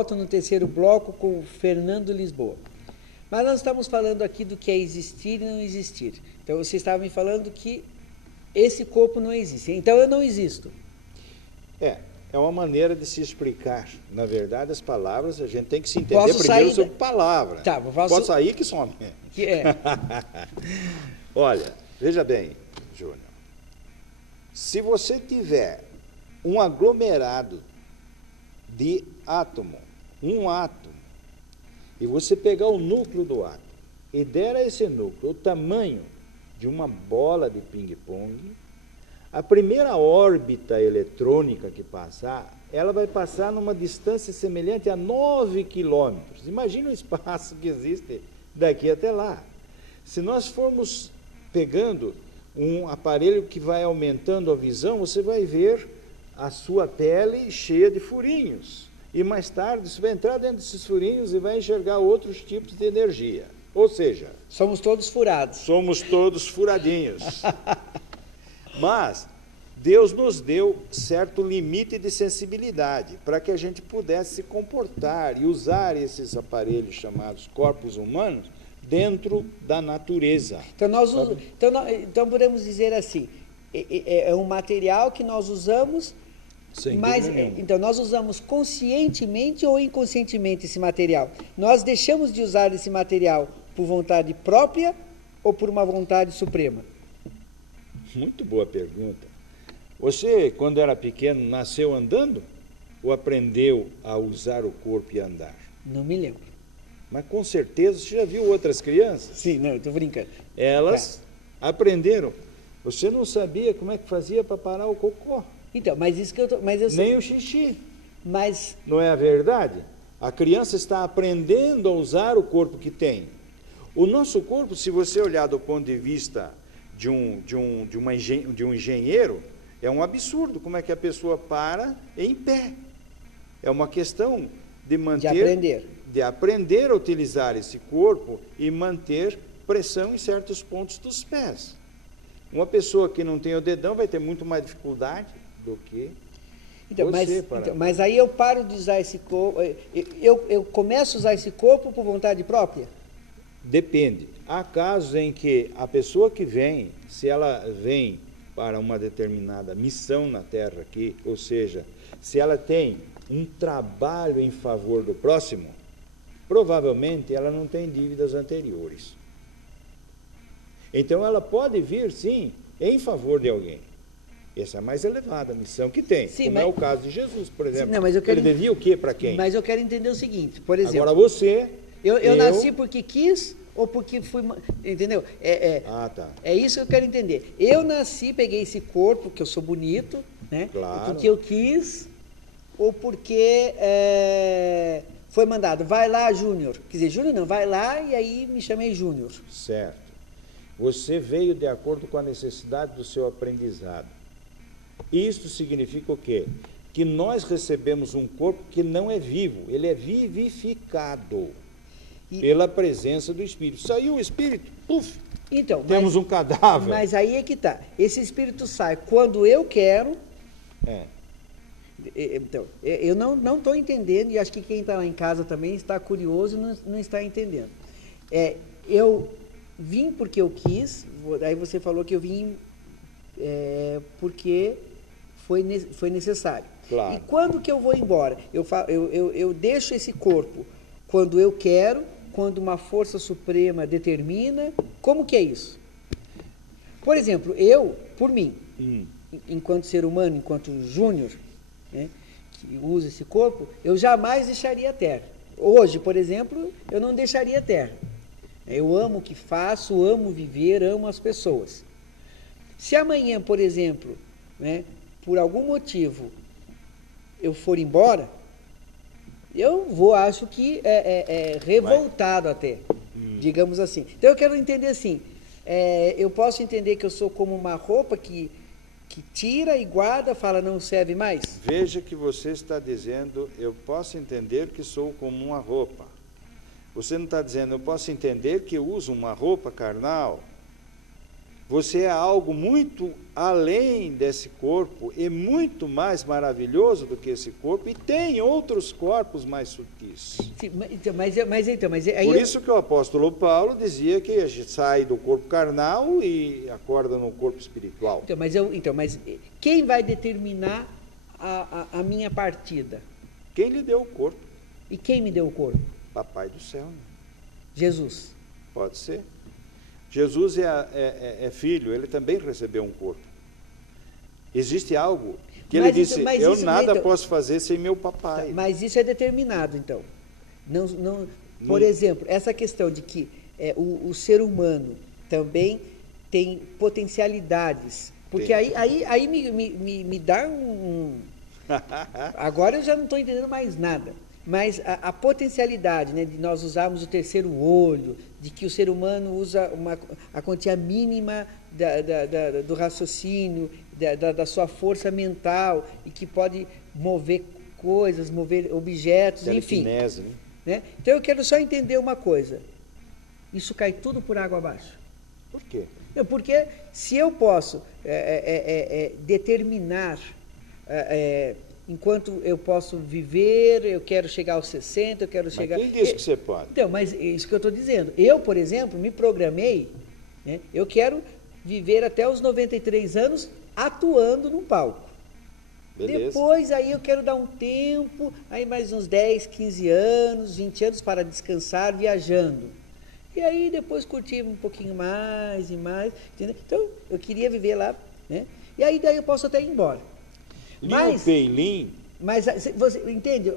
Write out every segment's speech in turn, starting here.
volto no terceiro bloco com o Fernando Lisboa. Mas nós estamos falando aqui do que é existir e não existir. Então, você estava me falando que esse corpo não existe. Então, eu não existo. É uma maneira de se explicar. Na verdade, as palavras, a gente tem que se entender primeiro sobre palavra. Tá, Posso sair que some. Que é. Olha, veja bem, Júnior. Se você tiver um aglomerado de átomo, um átomo, e você pegar o núcleo do átomo e der a esse núcleo o tamanho de uma bola de ping-pong, a primeira órbita eletrônica que passar, ela vai passar numa distância semelhante a 9 quilômetros. Imagina o espaço que existe daqui até lá. Se nós formos pegando um aparelho que vai aumentando a visão, você vai ver a sua pele cheia de furinhos. E mais tarde você vai entrar dentro desses furinhos e vai enxergar outros tipos de energia. Ou seja, somos todos furados. Somos todos furadinhos. Mas Deus nos deu certo limite de sensibilidade para que a gente pudesse se comportar e usar esses aparelhos chamados corpos humanos dentro da natureza. Então podemos dizer assim, é um material que nós usamos, mas então nós usamos conscientemente ou inconscientemente esse material. Nós deixamos de usar esse material por vontade própria ou por uma vontade suprema? Muito boa pergunta. Você, quando era pequeno, nasceu andando ou aprendeu a usar o corpo e andar? Não me lembro. Mas com certeza, você já viu outras crianças? Sim, não, eu estou brincando. Elas aprenderam. Você não sabia como é que fazia para parar o cocô. Então, mas isso que eu tô, mas eu nem o xixi. Mas não é a verdade? A criança está aprendendo a usar o corpo que tem. O nosso corpo, se você olhar do ponto de vista de um engenheiro, é um absurdo como é que a pessoa para em pé. É uma questão de manter, de aprender a utilizar esse corpo e manter pressão em certos pontos dos pés. Uma pessoa que não tem o dedão vai ter muito mais dificuldade do que você. Mas aí eu paro de usar esse corpo, eu começo a usar esse corpo por vontade própria? Depende. Há casos em que a pessoa que vem, se ela vem para uma determinada missão na Terra aqui, ou seja, se ela tem um trabalho em favor do próximo, provavelmente ela não tem dívidas anteriores. Então ela pode vir, sim, em favor de alguém. Essa é a mais elevada missão que tem, sim, como é o caso de Jesus, por exemplo. Sim, não, mas ele devia o quê para quem? Mas eu quero entender o seguinte, por exemplo... Agora você... Eu nasci porque quis ou porque fui... Entendeu? Tá. É isso que eu quero entender. Eu nasci, peguei esse corpo, que eu sou bonito, né? Claro. Porque eu quis ou porque foi mandado. Vai lá, Júnior. Quer dizer, Júnior não, vai lá e aí me chamei Júnior. Certo. Você veio de acordo com a necessidade do seu aprendizado. Isto significa o quê? Que nós recebemos um corpo que não é vivo, ele é vivificado pela presença do Espírito. Saiu o Espírito, puf, então, temos um cadáver. Mas aí é que está. Esse Espírito sai quando eu quero. Então, eu não estou entendendo, e acho que quem está lá em casa também está curioso e não está entendendo. Eu vim porque eu quis, aí você falou que eu vim porque foi necessário. Claro. E quando que eu vou embora? Eu deixo esse corpo quando eu quero, quando uma força suprema determina. Como que é isso? Por exemplo, eu, por mim, enquanto ser humano, enquanto Júnior, né, que usa esse corpo, eu jamais deixaria a Terra. Hoje, por exemplo, eu não deixaria a Terra. Eu amo o que faço, amo viver, amo as pessoas. Se amanhã, por exemplo, né, por algum motivo, eu for embora, eu vou, acho que revoltado até, digamos assim. Então eu quero entender assim, eu posso entender que eu sou como uma roupa que tira e guarda, fala não serve mais? Veja que você está dizendo, eu posso entender que sou como uma roupa. Você não está dizendo, eu posso entender que eu uso uma roupa carnal. Você é algo muito além desse corpo e muito mais maravilhoso do que esse corpo, e tem outros corpos mais sutis. Sim, mas aí Por isso que o apóstolo Paulo dizia que a gente sai do corpo carnal e acorda no corpo espiritual. Mas quem vai determinar a minha partida? Quem lhe deu o corpo? E quem me deu o corpo? Papai do céu. Né? Jesus. Pode ser. Jesus é filho, ele também recebeu um corpo. Existe algo que ele disse, eu nada posso fazer sem meu papai. Mas isso é determinado, então. Por exemplo, essa questão de que o ser humano também tem potencialidades. Porque aí me dá Agora eu já não estou entendendo mais nada. Mas a potencialidade, né, de nós usarmos o terceiro olho, de que o ser humano usa a quantia mínima do raciocínio, da sua força mental, e que pode mover coisas, mover objetos, enfim. Né? Então eu quero só entender uma coisa. Isso cai tudo por água abaixo. Por quê? Porque se eu posso determinar... enquanto eu posso viver, eu quero chegar aos 60, eu quero chegar... Mas quem disse que você pode? Então, mas é isso que eu estou dizendo. Eu, por exemplo, me programei, né? Eu quero viver até os 93 anos atuando num palco. Beleza. Depois, aí eu quero dar um tempo, aí mais uns 10, 15 anos, 20 anos para descansar viajando. E aí depois curtir um pouquinho mais e mais, entendeu? Então, eu queria viver lá, né? E aí daí eu posso até ir embora. Mas você entende?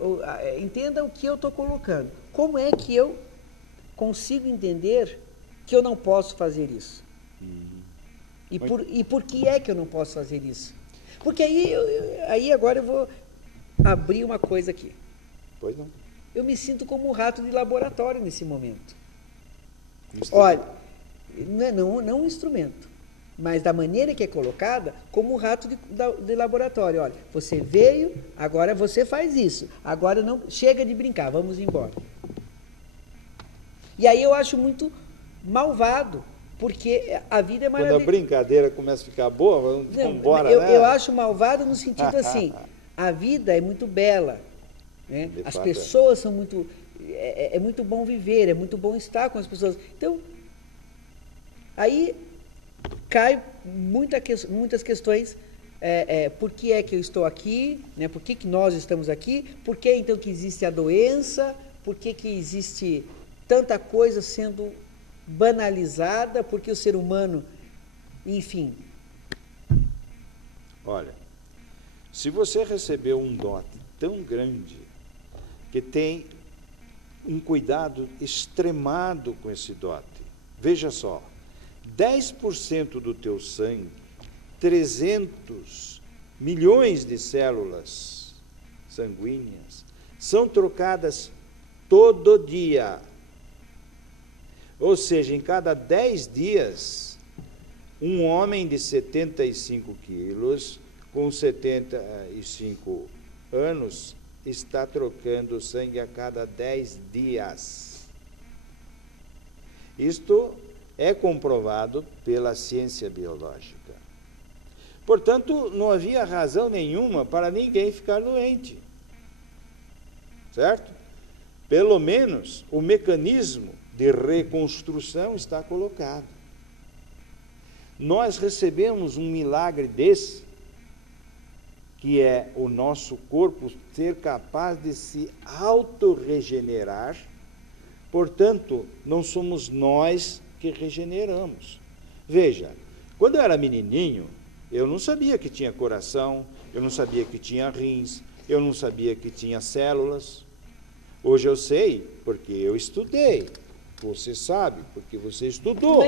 Entenda o que eu estou colocando. Como é que eu consigo entender que eu não posso fazer isso? E por que é que eu não posso fazer isso? Porque aí agora eu vou abrir uma coisa aqui. Pois não. Eu me sinto como um rato de laboratório nesse momento. Olha, não um instrumento, mas da maneira que é colocada, como um rato de laboratório. Olha, você veio, agora você faz isso. Agora não chega de brincar, vamos embora. E aí eu acho muito malvado, porque a vida é maravilhosa. Quando a brincadeira começa a ficar boa, vamos embora, né? Eu acho malvado no sentido assim, a vida é muito bela, né? As pessoas são muito... É muito bom viver, é muito bom estar com as pessoas. Então, aí... cai muitas questões, por que é que eu estou aqui, né? Por que nós estamos aqui, por que então que existe a doença, por que existe tanta coisa sendo banalizada, porque o ser humano, enfim. Olha, se você recebeu um dote tão grande, que tem um cuidado extremado com esse dote, veja só, 10% do teu sangue, 300 milhões de células sanguíneas, são trocadas todo dia. Ou seja, em cada 10 dias, um homem de 75 quilos, com 75 anos, está trocando sangue a cada 10 dias. Isto é comprovado pela ciência biológica. Portanto, não havia razão nenhuma para ninguém ficar doente. Certo? Pelo menos o mecanismo de reconstrução está colocado. Nós recebemos um milagre desse, que é o nosso corpo ser capaz de se autorregenerar. Portanto, não somos nós que regeneramos. Veja, quando eu era menininho, eu não sabia que tinha coração, eu não sabia que tinha rins, eu não sabia que tinha células. Hoje eu sei, porque eu estudei. Você sabe, porque você estudou.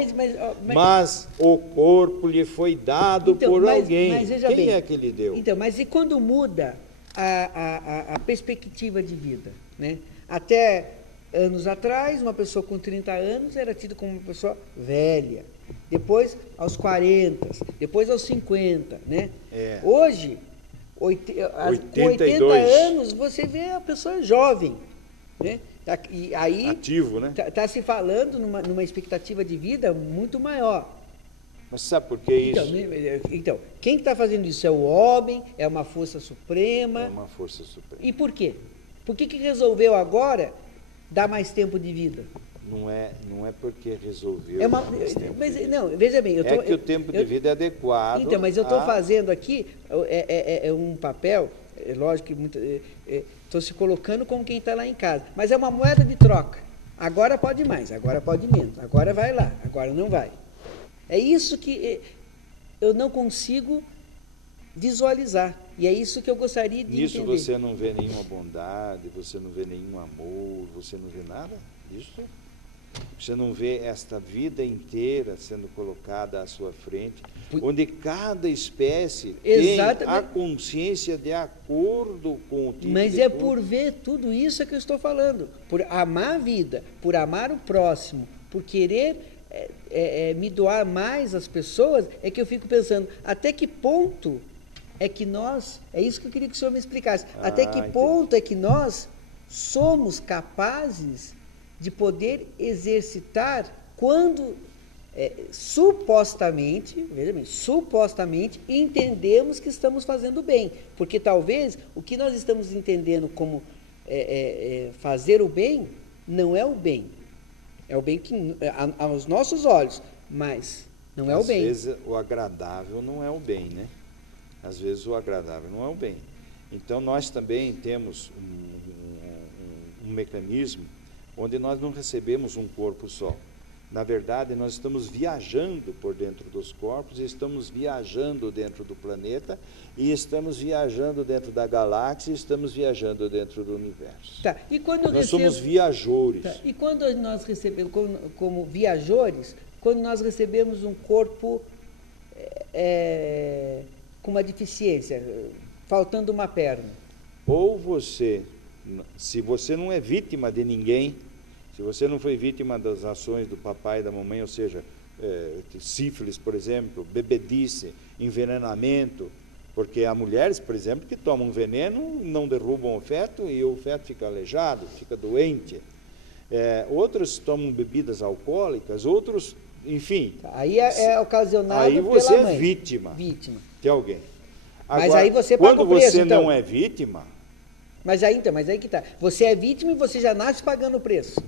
Mas o corpo lhe foi dado por alguém. Quem é que lhe deu? Então, mas e quando muda a perspectiva de vida, né? Até anos atrás, uma pessoa com 30 anos era tida como uma pessoa velha. Depois, aos 40, depois aos 50, né? Hoje, com 80 anos, você vê a pessoa jovem, né? E aí, ativo, né? Tá se falando numa expectativa de vida muito maior. Mas sabe por que isso? Então, quem está fazendo isso é o homem, é uma força suprema. É uma força suprema. E por quê? Por que resolveu agora dar mais tempo de vida? Não é porque resolveu. Mas não, veja bem, o tempo de vida é adequado. Então, mas eu estou fazendo aqui um papel, lógico que estou se colocando como quem está lá em casa, mas é uma moeda de troca. Agora pode mais, agora pode menos, agora vai lá, agora não vai. É isso que eu não consigo visualizar. E é isso que eu gostaria de Nisso entender. você não vê nenhuma bondade, você não vê nenhum amor, você não vê nada disso? Você não vê esta vida inteira sendo colocada à sua frente, onde cada espécie tem a consciência de acordo com o tipo Mas de corpo. por ver tudo isso que eu estou falando. Por amar a vida, por amar o próximo, por querer me doar mais às pessoas, é que eu fico pensando, até que ponto é que nós, é isso que eu queria que o senhor me explicasse, até que ponto é que nós somos capazes de poder exercitar quando supostamente, veja bem, supostamente entendemos que estamos fazendo bem, porque talvez o que nós estamos entendendo como fazer o bem não é o bem, é o bem que aos nossos olhos, mas não é o bem. Às vezes o agradável não é o bem, né? Às vezes o agradável não é o bem. Então nós também temos um mecanismo onde nós não recebemos um corpo só. Na verdade, nós estamos viajando por dentro dos corpos, estamos viajando dentro do planeta, e estamos viajando dentro da galáxia, e estamos viajando dentro do universo. Tá. E quando nós somos viajores. Tá. E quando nós recebemos, como viajores, quando nós recebemos um corpo com uma deficiência, faltando uma perna? Ou você, se você não é vítima de ninguém, se você não foi vítima das ações do papai e da mamãe, ou seja, sífilis, por exemplo, bebedice, envenenamento, porque há mulheres, por exemplo, que tomam veneno, não derrubam o feto e o feto fica aleijado, fica doente. Outros tomam bebidas alcoólicas, outros, enfim. Aí é ocasionado aí você pela mãe. É vítima de alguém. Agora, mas aí você paga quando o preço, você então. não é vítima... Mas aí que tá. Você é vítima e você já nasce pagando o preço.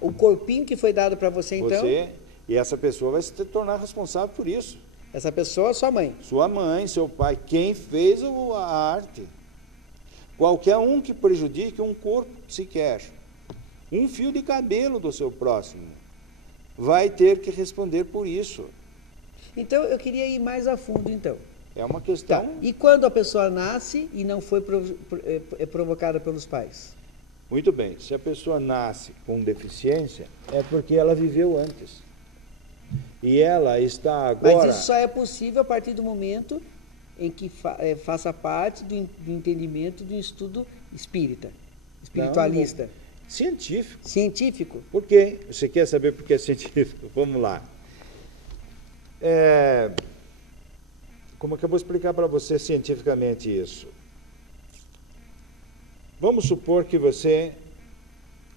O corpinho que foi dado para você, então... E essa pessoa vai se tornar responsável por isso. Essa pessoa é sua mãe. Sua mãe, seu pai, quem fez a arte. Qualquer um que prejudique um corpo sequer, um fio de cabelo do seu próximo, vai ter que responder por isso. Então, eu queria ir mais a fundo, então. É uma questão... Tá. E quando a pessoa nasce e não foi provocada pelos pais? Muito bem. Se a pessoa nasce com deficiência, é porque ela viveu antes. E ela está agora... Mas isso só é possível a partir do momento em que faça parte do entendimento do estudo espírita, espiritualista. Científico. Científico? Por quê? Você quer saber por que é científico? Vamos lá. Como é que eu vou explicar para você cientificamente isso? Vamos supor que você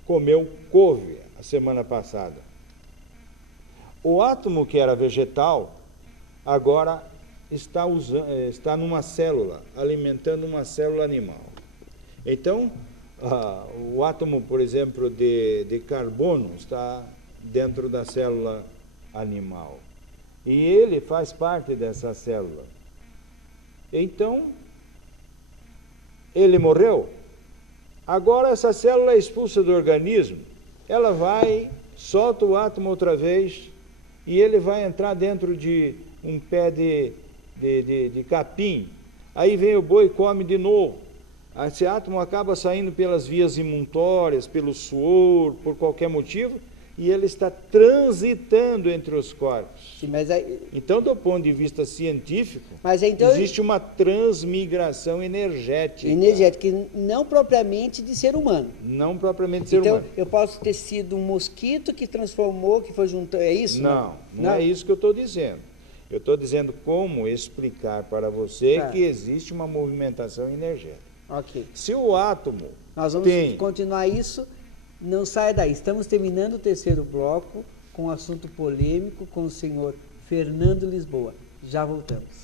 comeu couve a semana passada. O átomo que era vegetal, agora está numa célula, alimentando uma célula animal. Então, o átomo, por exemplo, de carbono está dentro da célula animal. E ele faz parte dessa célula. Então, ele morreu. Agora essa célula é expulsa do organismo, ela vai, solta o átomo outra vez, e ele vai entrar dentro de um pé de capim. Aí vem o boi e come de novo. Esse átomo acaba saindo pelas vias imuntórias, pelo suor, por qualquer motivo, e ele está transitando entre os corpos. Sim, mas então, do ponto de vista científico, então, existe uma transmigração energética. Energética, não propriamente de ser humano. Não propriamente de ser humano. Então, eu posso ter sido um mosquito que transformou, que foi juntando, é isso? Não é isso que eu estou dizendo. Eu estou dizendo como explicar para você que existe uma movimentação energética. Ok. Se o átomo Nós vamos continuar isso, não saia daí. Estamos terminando o terceiro bloco com um assunto polêmico com o senhor Fernando Lisboa. Já voltamos.